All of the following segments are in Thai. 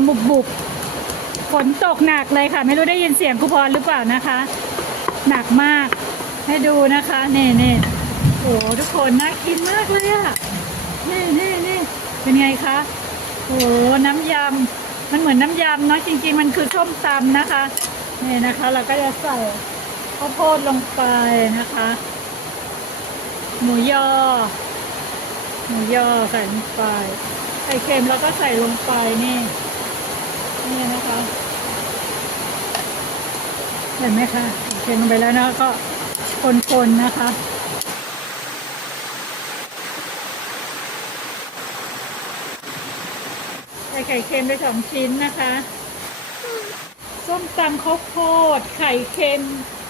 ำบุบบุบฝนตกหนักเลยค่ะ ไม่รู้ได้ยินเสียงครูพรหรือเปล่านะคะ หนักมาก ให้ดูนะคะนี่นี่โอ้ทุกคนน่ากินมากเลยอะนี่นี่นี่เป็นไงคะโอ้น้ำยำมันเหมือนน้ำยำเนาะจริงๆ มันคือส้มตำนะคะนี่นะคะ เราก็จะใส่ข้าวโพดลงไปนะคะ หมูยอ หมูยอใส่ลงไปไข่เค็มแล้วก็ใส่ลงไปนี่ นี่นะคะเห็นไหมคะเค็มลงไปแล้วนะก็คนๆนะคะใส่ไข่เค็มไปสองชิ้นนะคะ ส้มตำข้าวโพด ไข่เค็ม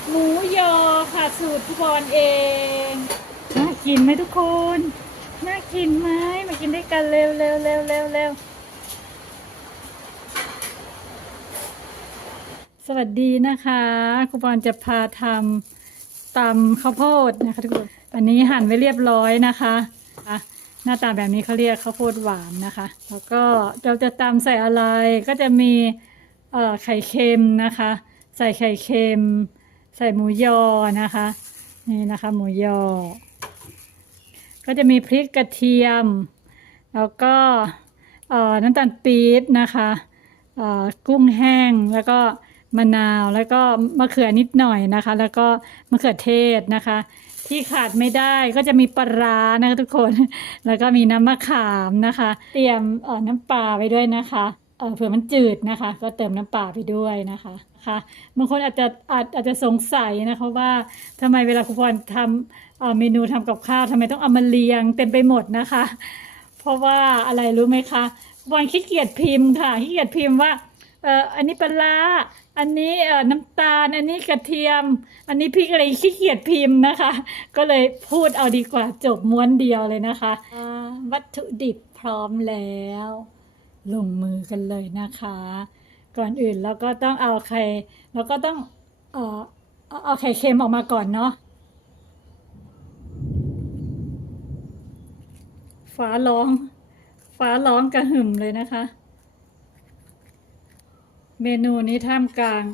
หมูยอค่ะสูตรพี่พรเอง น่ากินไหมทุกคน น่ากินไหมมากินด้วยกันเร็วเร็วเร็วเร็วเร็ว สวัสดีนะคะครูปอนจะพาทำตำข้าวโพดนะคะทุกคนอันนี้หั่นไว้เรียบร้อยนะคะอะหน้าตาแบบนี้เขาเรียกข้าวโพดหวานนะคะ แล้วก็เราจะตำใส่อะไรก็จะมีเอ่อไข่เค็มนะคะ ใส่ไข่เค็ม ใส่หมูยอนะคะ นี่นะคะหมูยอ ก็จะมีพริกกระเทียม แล้วก็เอ่อน้ำตาลปี๊บนะคะเอ่อกุ้งแห้งแล้วก็ มะนาวแล้วก็มะเขือนิดหน่อยนะคะ แล้วก็มะเขือเทศนะคะ ที่ขาดไม่ได้ก็จะมีปลาร้านะคะทุกคน แล้วก็มีน้ำมะขามนะคะ เตรียมเอ่อน้ำปลาไปด้วยนะคะเออเผื่อมันจืดนะคะ ก็เติมน้ำปลาไปด้วยนะคะค่ะบางคนอาจจะอาจอาจจะสงสัยนะคะว่าทำไมเวลาครูพรทำเออเมนูทำกับข้าวทำไมต้องเอามาเรียงเต็มไปหมดนะคะ เพราะว่าอะไรรู้ไหมคะบอลขี้เกียจพิมพ์ค่ะขี้เกียจพิมพ์ว่า เอ่ออันนี้ปลาร้าอันนี้เอ่อน้ำตาล อันนี้กระเทียม อันนี้พริกอะไรขี้เกียจพิมพ์นะคะ ก็เลยพูดเอาดีกว่าจบม้วนเดียวเลยนะคะอ่าวัตถุดิบพร้อมแล้ว ลงมือกันเลยนะคะ ก่อนอื่นเราก็ต้องเอาไข่เราก็ต้องเอ่อเอาเอาไข่เค็มออกมาก่อนเนาะฟ้าร้อง ฟ้าร้องกระหึ่มเลยนะคะ เมนูนี้ท่ามกลาง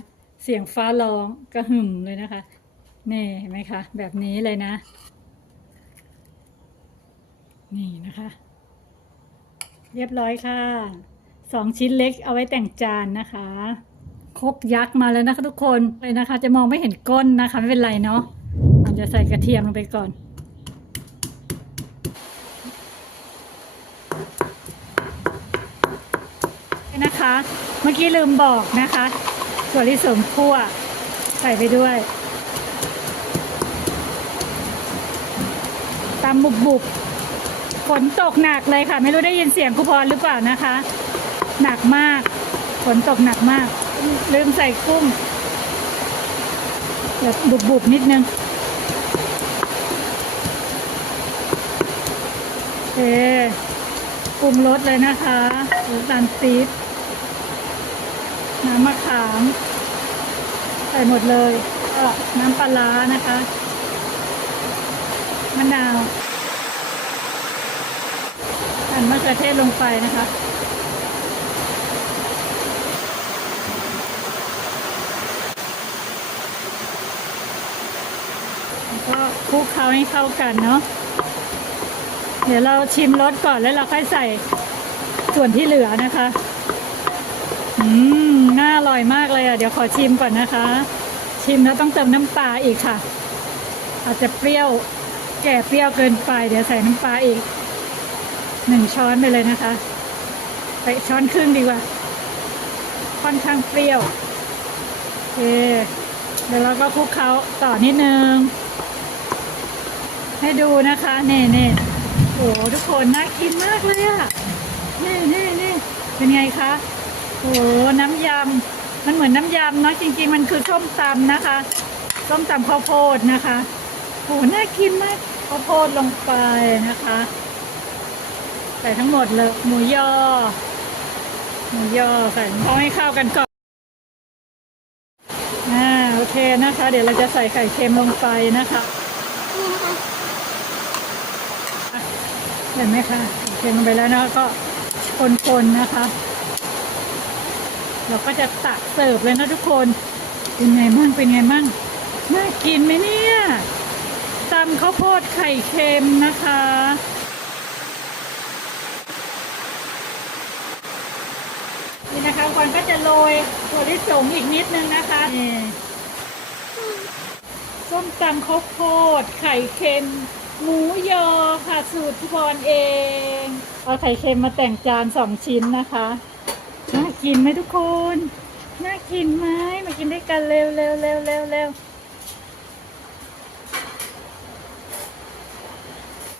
เสียงฟ้าร้องกระหึ่มเลยนะคะ นี่เห็นไหมคะแบบนี้เลยนะ นี่นะคะ เรียบร้อยค่ะสองชิ้นเล็กเอาไว้แต่งจานนะคะครกยักษ์มาแล้วนะคะทุกคนเลยนะคะ จะมองไม่เห็นก้นนะคะ ไม่เป็นไรเนาะมันจะใส่กระเทียมลงไปก่อน นะคะ เมื่อกี้ลืมบอกนะคะถั่วลิสงคั่วใส่ไปด้วยตำบุบบุบฝนตกหนักเลยค่ะ ไม่รู้ได้ยินเสียงครูพรหรือเปล่านะคะ หนักมากฝนตกหนักมาก ลืมใส่กุ้งแบบบุบบุบนิดนึงโอเคปรุงรสเลยนะคะน้ำตาลปี๊บ น้ำมะขาม ใส่หมดเลยก็น้ำปลาร้านะคะ มะนาวหั่นมะเขือเทศลงไปนะคะแล้วก็คลุกเคล้าให้เข้ากันเนาะ เดี๋ยวเราชิมรสก่อนแล้วเราค่อยใส่ส่วนที่เหลือนะคะ อืม น่าอร่อยมากเลยอะ เดี๋ยวขอชิมก่อนนะคะ ชิมแล้วต้องเติมน้ำปลาอีกค่ะ อาจจะเปรี้ยว แก่เปรี้ยวเกินไป เดี๋ยวใส่น้ำปลาอีกหนึ่งช้อนไปเลยนะคะ ไปช้อนครึ่งดีกว่า ค่อนข้างเปรี้ยวโอเคเดี๋ยวเราก็คลุกเคล้าต่อนิดนึง ให้ดูนะคะเน่เน่โอ้ทุกคนน่ากินมากเลยอะนี่นี่นี่เป็นไงคะ โอ้น้ำยำ มันเหมือนน้ำยำเนาะจริงๆ มันคือส้มตำนะคะ ส้มตำข้าวโพดนะคะโอ้น่ากินมากข้าวโพดลงไปนะคะ ใส่ทั้งหมดเลยหมูยอ หมูยอใส่พอให้เข้ากันก่อนอ่าโอเคนะคะ เดี๋ยวเราจะใส่ไข่เค็มลงไปนะคะเห็นไหมคะเค็มลงไปแล้วนะก็คนๆนะคะ เราก็จะตักเสิร์ฟเลยนะทุกคนเป็นไงมั่งเป็นไงมั่งน่ากินไหมเนี่ยตำข้าวโพดไข่เค็มนะคะนี่นะคะก่อนก็จะโรยถั่วลิสงอีกนิดนึงนะคะนี่ส้มตำข้าวโพดไข่เค็มหมูยอค่ะสูตรพี่พรเอง เอาไข่เค็มมาแต่งจานสองชิ้นนะคะ น่ากินไหมทุกคน น่ากินไหมมากินด้วยกันเร็วเร็วเร็วเร็วเร็ว